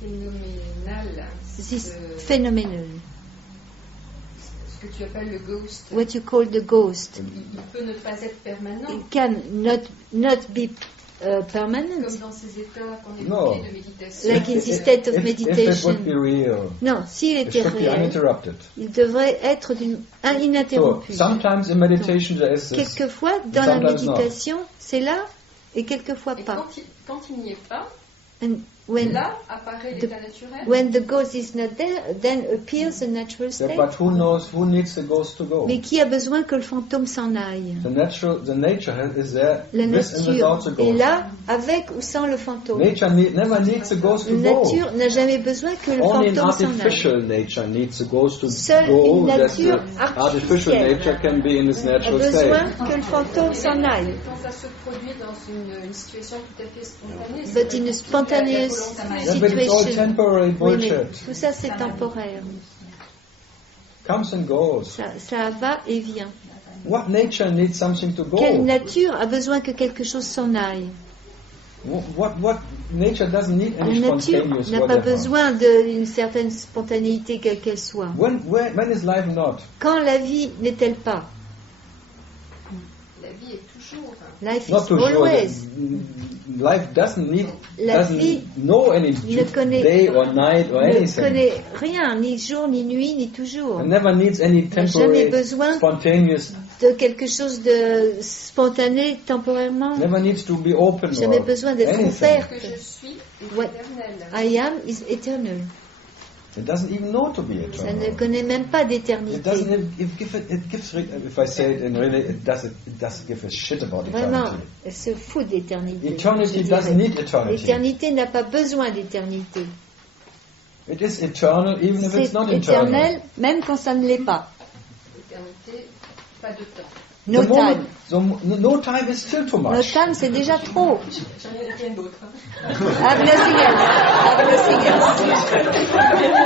phénoménal. This phenomenon, Ce que tu appelles le ghost. what you call the ghost, Il peut ne pas être permanent. it can not be permanent, Comme dans ces états qu'on No. évoquait de méditation. like in the state of If it meditation. would be real, Non, s'il it était should be réel, uninterrupted. il devrait être So, ininterrompu. sometimes in meditation there is this, Quelquefois, dans la sometimes not. méditation, c'est là, et quelquefois Et pas. quand il n'y est pas, And when, là apparaît l'état naturel. when the ghost is not there, then appears the natural yeah, state. but who knows who needs the ghost to go? Mais qui a besoin que le fantôme s'en aille? The nature is there, La with and nature without the est ghost. là, avec ou sans le fantôme. Nature never needs the ghost to La go. nature n'a jamais besoin que le Only an fantôme s'en aille. artificial nature needs the ghost to Seule go. une That nature the artificial artificielle nature can be in its a natural besoin state. que le fantôme s'en aille. Quand ça se produit dans une situation tout à fait spontanée, But in a spontaneous Yeah, but it's all situation. temporary Oui, mais bullshit. tout ça c'est temporaire. Comes and goes. Ça va et vient. What nature needs something to go? Quelle nature a besoin que quelque chose s'en aille? What nature doesn't need La any nature spontaneous n'a pas whatever. besoin d'une certaine spontanéité, quelle qu'elle soit. When is life not? Quand la vie n'est-elle pas? la vie est toujours. Life Not is too sure. always. Life doesn't La vie know any ne connaît- day or night or Ne anything. connaît rien, ni jour, ni nuit, ni toujours. It never needs any n'a jamais temporary, besoin spontaneous. De quelque chose de spontané, temporairement. Never needs to be open Jamais or besoin d'être anything. ouverte. Que je suis est What éternel. I am is eternal. It doesn't even know to be Ça eternal. ne connaît même pas It d'éternité. doesn't. It gives. If I say it in really, it doesn't give a shit about Vraiment, eternity. elle se fout d'éternité. Eternity je dirais. doesn't need eternity. L'éternité n'a pas besoin d'éternité. It is eternal even if it's C'est not éternel, eternal. même quand ça ne l'est pas. L'éternité, pas de temps. No The moment- time. no time is still too No much. time, c'est déjà trop. J'en ai rien d'autre. Have nothing else. Have nothing else.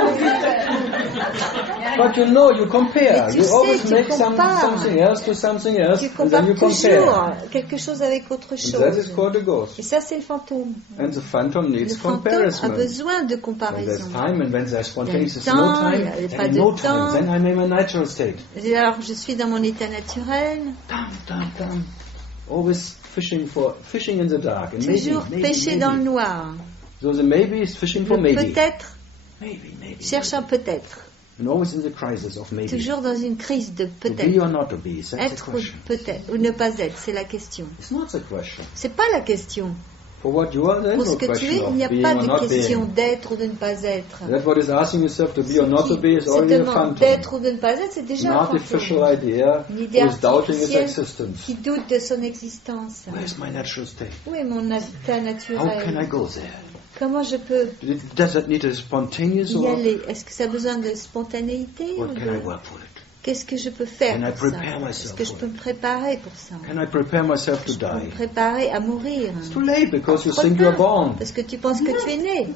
But you compare. Mais tu You sais, always tu make compares. something else to something else, Tu and then compares you toujours compare. quelque chose avec autre And that is chose. called a ghost. Et ça, c'est le fantôme. And the phantom Le needs fantôme a comparison. besoin de When there's comparaison. time and when there's spontaneous, Il y there's a no le temps, time, il y a and pas in de no temps. time, then I'm in a natural state. Et alors, je suis dans mon état naturel, Dum. Always fishing in the dark. And toujours maybe, pêcher dans le noir. So the maybe is fishing for Le maybe. peut-être, Maybe. cherche un peut-être. And always in the crisis of maybe. Toujours dans une crise de To be peut-être. or not to be, that's the Être ou question. peut-être, ou ne pas être, c'est la question. It's not the question. C'est pas la question. For what you are, there Pour is ce no que tu es, question il n'y a of being pas or de not question being. d'être ou de ne pas être. That what is asking yourself to be Ce or not to be is qui se already a demande phantom. d'être ou de ne pas être, c'est déjà An un artificial fantôme. idea Une idée who is doubting its artificielle existence. qui doute de son existence. Where's my natural state? Où est mon état How can I naturel? go there? Comment je peux Does it need a spontaneous y or aller? Est-ce que ça a besoin de spontanéité ou what can I de... work for it? Qu'est-ce que je peux faire Can I pour ça? prepare myself Est-ce que je for peux me préparer pour ça? Can I prepare myself to Je peux me die? préparer à mourir. It's too late because you Trop think you're tard, born. parce que tu penses que tu es né.